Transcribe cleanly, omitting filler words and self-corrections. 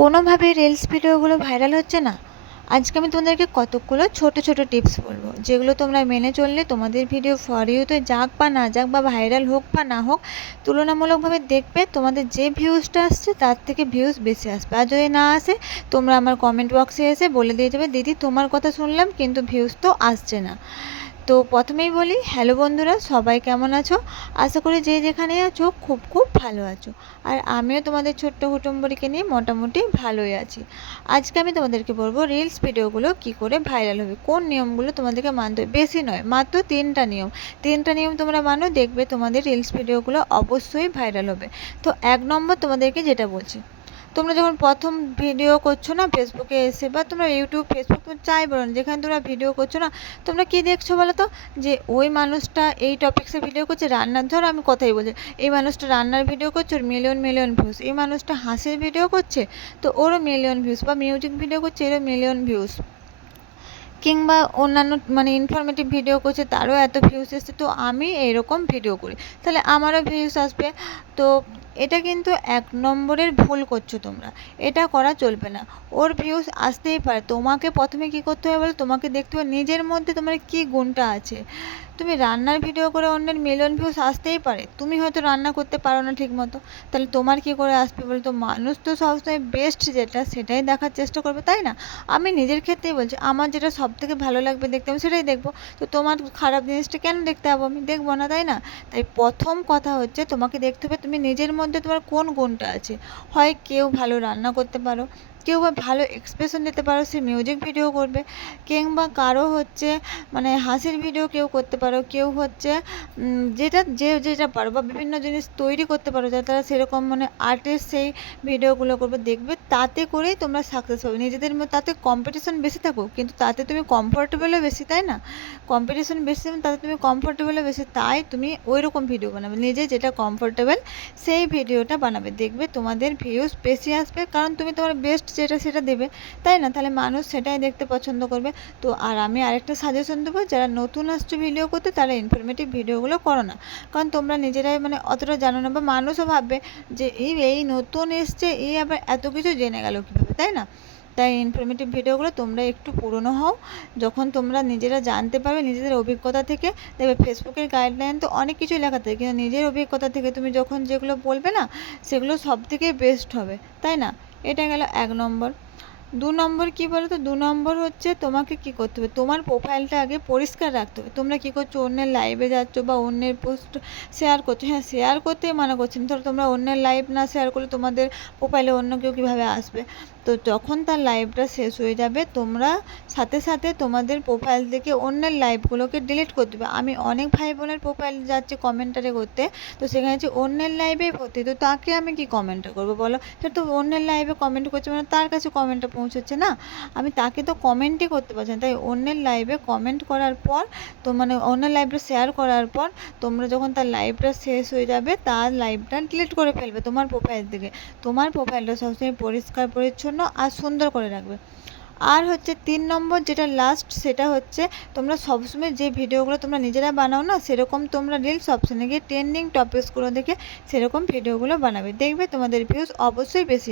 কোনোভাবে রিলস ভিডিওগুলো ভাইরাল হচ্ছে না। আজকে আমি তোমাদেরকে কতকগুলো ছোট ছোট টিপস বলবো, যেগুলো তোমরা মেনে চললে তোমাদের ভিডিও ফর ইউতে যাক বা না যাক বা ভাইরাল হোক বা না হোক, তুলনামূলকভাবে দেখবে তোমাদের যে ভিউজটা আসছে তার থেকে ভিউজ বেশি আসবে। আর যদি না আসে, তোমরা আমার কমেন্ট বক্সে এসে বলে দিয়ে যাবে, দিদি তোমার কথা শুনলাম কিন্তু ভিউজ তো আসছে না। তো প্রথমেই বলি, হ্যালো বন্ধুরা, সবাই কেমন আছো? আশা করি যে যেখানে আছো খুব খুব ভালো আছো। আর আমিও তোমাদের ছোট্ট কুটুম্বরীকে নিয়ে মোটামুটি ভালোই আছি। আজকে আমি তোমাদেরকে বলবো রিলস ভিডিওগুলো কি করে ভাইরাল হবে, কোন নিয়মগুলো তোমাদেরকে মানতে হবে। বেশি নয়, মাত্র 3টা নিয়ম। 3টা নিয়ম তোমরা মানো, দেখবে তোমাদের রিলস ভিডিওগুলো অবশ্যই ভাইরাল হবে। তো 1 নম্বর তোমাদেরকে যেটা বলছি, তোমরা যখন প্রথম ভিডিও করছো না ফেসবুকে এসে, বা তোমরা ইউটিউব ফেসবুক তুমি চাই বলো না, যেখানে তোমরা ভিডিও করছো না, তোমরা কি দেখছো বলো তো? যে ওই মানুষটা এই টপিক্সে ভিডিও করছে, রান্নার, ধরো আমি কথাই বলছি, এই মানুষটা রান্নার ভিডিও করছে, ওর মিলিয়ন মিলিয়ন ভিউজ। এই মানুষটা হাসির ভিডিও করছে, তো ওরও মিলিয়ন ভিউজ। বা মিউজিক ভিডিও করছে, এরও মিলিয়ন ভিউজ। কিংবা অন্যান্য ইনফরমেটিভ ভিডিও করছে, তারও এত ভিউজ এসছে, তো আমি এইরকম ভিডিও করি, তাহলে আমারও ভিউজ আসবে। তো এটা কিন্তু 1 নম্বরের ভুল করছো তোমরা। এটা করা চলবে না। ওর ভিউজ আসতেই পারে, তোমাকে প্রথমে কি করতে হবে বলো? তোমাকে দেখতে হবে নিজের মধ্যে তোমার কি গুণটা আছে। তুমি রান্নার ভিডিও করে অন্যের মিলিয়ন ভিউজ আসতেই পারে, তুমি হয়তো রান্না করতে পারো না ঠিক মতো, তাহলে তোমার কি করে আসবে বলো? তো মানুষ তো সবসময় বেস্ট যেটা সেটাই দেখার চেষ্টা করবে, তাই না? আমি নিজের ক্ষেত্রেই বলছি, আমার যেটা সবথেকে ভালো লাগবে দেখতে আমি সেটাই দেখবো। তো তোমার খারাপ জিনিসটা কেন দেখতে যাবো? আমি দেখবো না, তাই না? তাই প্রথম কথা হচ্ছে, তোমাকে দেখতে হবে তুমি নিজের মধ্যে তোমার কোন গুণটা আছে। হয় কেউ ভালো রান্না করতে পারো, কেউ বা ভালো এক্সপ্রেশন দিতে পারো, সে মিউজিক ভিডিও করবে। কিংবা কারো হচ্ছে হাসির ভিডিও কেউ করতে পারো, কেউ হচ্ছে যেটা পারো, বা বিভিন্ন জিনিস তৈরি করতে পারো, যাতে তারা সেরকম আর্টের সেই ভিডিওগুলো করবে। দেখবে তাতে করেই তোমরা সাকসেস হবে। নিজেদের মধ্যে তাতে কম্পিটিশন বেশি থাকুক, কিন্তু তাতে তুমি কমফোর্টেবলও বেশি, তাই না? কম্পিটিশন বেশি, তাতে তুমি কমফোর্টেবলও বেশি, তাই তুমি ওই রকম ভিডিও বানাবে, নিজে যেটা কমফোর্টেবল সেই ভিডিওটা বানাবে। দেখবে তোমাদের ভিউজ বেশি আসবে, কারণ তুমি তোমার বেস্ট যেটা সেটা দেবে, তাই না? তাহলে মানুষ সেটাই দেখতে পছন্দ করবে। তো আর আমি আরেকটা সাজেশন দেবো, যারা নতুন আসছো ভিডিও করতে, তারা ইনফরমেটিভ ভিডিওগুলো করো না। কারণ তোমরা নিজেরাই অতটা জানো না, বা মানুষও ভাববে যে এই নতুন এসছে, এই আবার এত কিছু জেনে গেল কীভাবে, তাই না? তাই ইনফরমেটিভ ভিডিওগুলো তোমরা একটু পুরনো হও, যখন তোমরা নিজেরা জানতে পারবে নিজেদের অভিজ্ঞতা থেকে। দেখবে ফেসবুকের গাইডলাইন তো অনেক কিছুই লেখা থাকে, কিন্তু নিজের অভিজ্ঞতা থেকে তুমি যখন যেগুলো বলবে না, সেগুলো সব থেকে বেস্ট হবে, তাই না? এটা গেল 1 নম্বর। 2 নম্বর কী বলো তো? 2 নম্বর হচ্ছে, তোমাকে কি করতে হবে, তোমার প্রোফাইলটা আগে পরিষ্কার রাখতে হবে। তোমরা কী করছো? অন্যের লাইভে যাচ্ছ বা অন্যের পোস্ট শেয়ার করছো। হ্যাঁ, শেয়ার করতেই মানা করছি না, ধরো তোমরা অন্যের লাইভ না শেয়ার করলে তোমাদের প্রোফাইলে অন্য কেউ কীভাবে আসবে? তো যখন তার লাইভটা শেষ হয়ে যাবে, তোমরা সাথে সাথে তোমাদের প্রোফাইল থেকে অন্যের লাইভগুলোকে ডিলিট করে দেবে। আমি অনেক ভাই বোনের প্রোফাইল যাচ্ছে কমেন্টারে করতে, তো সেখানে হচ্ছে অন্যের লাইভেই ভর্তি, তো তাকে আমি কি কমেন্টটা করবো বলো? সে তো অন্যের লাইভে কমেন্ট করছে, তার কাছে কমেন্টটা পৌঁছচ্ছে না, আমি তাকে তো কমেন্টই করতে পারছি না। তাই অন্যের লাইভে কমেন্ট করার পর, তো অন্যের লাইভটা শেয়ার করার পর, তোমরা যখন তার লাইভটা শেষ হয়ে যাবে, তার লাইভটা ডিলিট করে ফেলবে তোমার প্রোফাইল থেকে। তোমার প্রোফাইলটা সবসময় পরিষ্কার পরিচ্ছন্ন আর সুন্দর করে রাখবে। আর হচ্ছে 3 নম্বর, যেটা লাস্ট, সেটা হচ্ছে, তোমরা সবসময় যে ভিডিওগুলো তোমরা নিজেরা বানাও না, সেরকম তোমরা রিলস অপশানে গিয়ে ট্রেন্ডিং টপিকসগুলো দেখে সেরকম ভিডিওগুলো বানাবে, দেখবে তোমাদের ভিউজ অবশ্যই বেশি